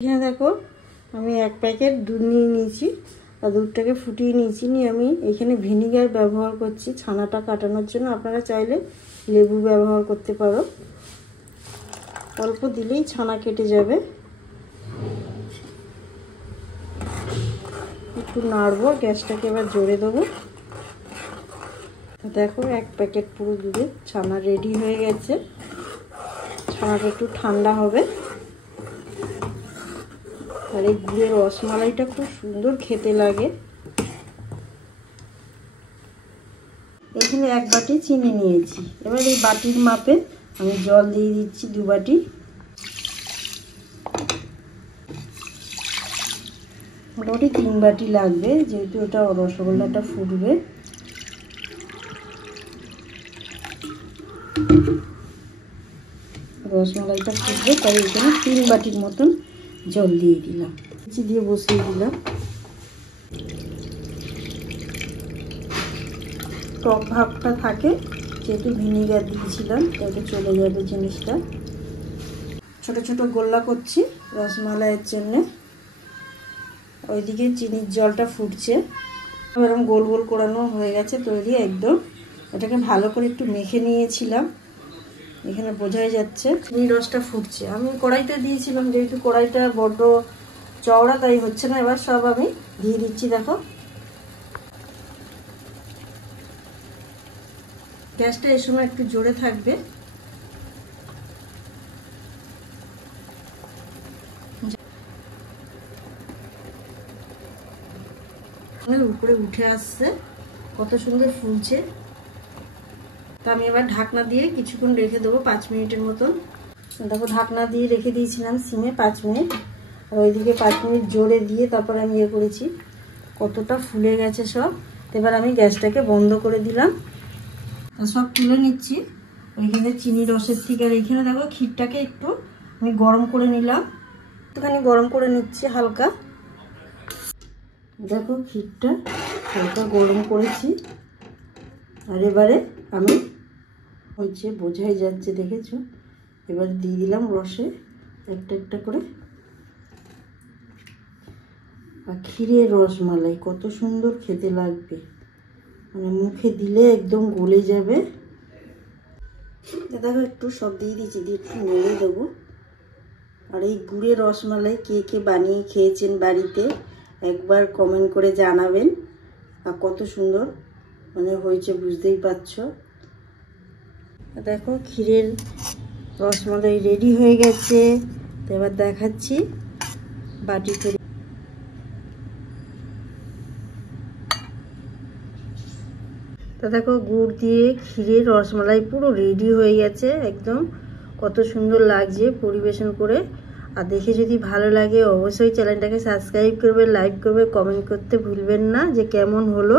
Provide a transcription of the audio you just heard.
এখানে দেখো আমি এক প্যাকেট দুধ নিয়ে নিয়েছি আর দুধটাকে ফুটিয়ে নিয়েছি। নিয়ে আমি এখানে ভিনিগার ব্যবহার করছি ছানাটা কাটানোর জন্য। আপনারা চাইলে লেবু ব্যবহার করতে পারো, অল্প দিলেই ছানা কেটে যাবে। একটু নাড়বো, গ্যাসটাকে এবার জোরে দেবো। দেখো এক প্যাকেট পুরো দুধের ছানা রেডি হয়ে গেছে। ছানাটা একটু ঠান্ডা হবে। আর এই গুড়ের রসমালাইটা খুব সুন্দর খেতে লাগে। এখানে এক বাটি চিনি নিয়েছি। এবার এই বাটির মাপে আমি জল দিয়ে দিচ্ছি 2 বাটি। মোটামুটি 3 বাটি লাগবে, যেহেতু ওটা রসগোল্লাটা ফুটবে। রসমালাইটা ফুটবে, তাই এখানে 3 বাটির মতন জল দিয়ে দিলাম। দিয়ে বসিয়ে দিলাম। টক ভাবটা থাকে, যেহেতু ভিনিগার দিয়েছিলাম তাতে চলে যাবে জিনিসটা। ছোট ছোট গোল্লা করছি রসমালাইয়ের জন্য। ওইদিকে চিনির জলটা ফুটছে, এরকম গোল গোল করানো হয়ে গেছে তৈরি একদম। এটাকে ভালো করে একটু মেখে নিয়েছিলাম, এখানে বোঝাই যাচ্ছে। চিনির রসটা ফুটছে, আমি কড়াইতে দিয়েছিলাম, যেহেতু কড়াইটা বড্ড চওড়া তাই হচ্ছে না। এবার সব আমি দিয়ে দিচ্ছি। দেখো গ্যাসটা এই সময় একটু জোরে থাকবে। উপরে উঠে আসছে, কত সুন্দর ফুলছে। তা আমি এবার ঢাকনা দিয়ে কিছুক্ষণ রেখে দেবো, 5 মিনিটের মতন। দেখো ঢাকনা দিয়ে রেখে দিয়েছিলাম সিমে 5 মিনিট। আর ওইদিকে 5 মিনিট জোরে দিয়ে তারপরে আমি করেছি। কতটা ফুলে গেছে সব। এবার আমি গ্যাসটাকে বন্ধ করে দিলাম। সব তুলে নিচ্ছি ওইখানে চিনি রসের থেকে। আর এইখানে দেখো ক্ষীরটাকে একটু আমি গরম করে নিলাম, একটুখানি গরম করে নিচ্ছি হালকা। দেখো ক্ষীরটা হালকা গরম করেছি। আর এবারে আমি হচ্ছে বোঝাই যাচ্ছে, দেখেছো। এবার দিয়ে দিলাম রসে একটা একটা করে। আর ক্ষীরের রসমালাই কত সুন্দর খেতে লাগবে, মানে মুখে দিলে একদম গলে যাবে। দেখো একটু সব দিয়ে দিয়েছি, দিয়ে একটু নেড়ে দেবো। আর এই গুড়ের রসমালাই কে কে বানিয়ে খেয়েছেন বাড়িতে একবার কমেন্ট করে জানাবেন। আর কত সুন্দর মানে হয়েছে বুঝতেই পারছো। দেখো ক্ষীরের রসমালাই রেডি হয়ে গেছে। তো এবার দেখাচ্ছি বাটি করে। তো দেখো গুড় দিয়ে ক্ষীরের রসমালাই পুরো রেডি হয়ে গেছে একদম। কত সুন্দর লাগছে পরিবেশন করে। আর দেখে যদি ভালো লাগে অবশ্যই চ্যানেলটাকে সাবস্ক্রাইব করবে, লাইক করবে, কমেন্ট করতে ভুলবেন না যে কেমন হলো।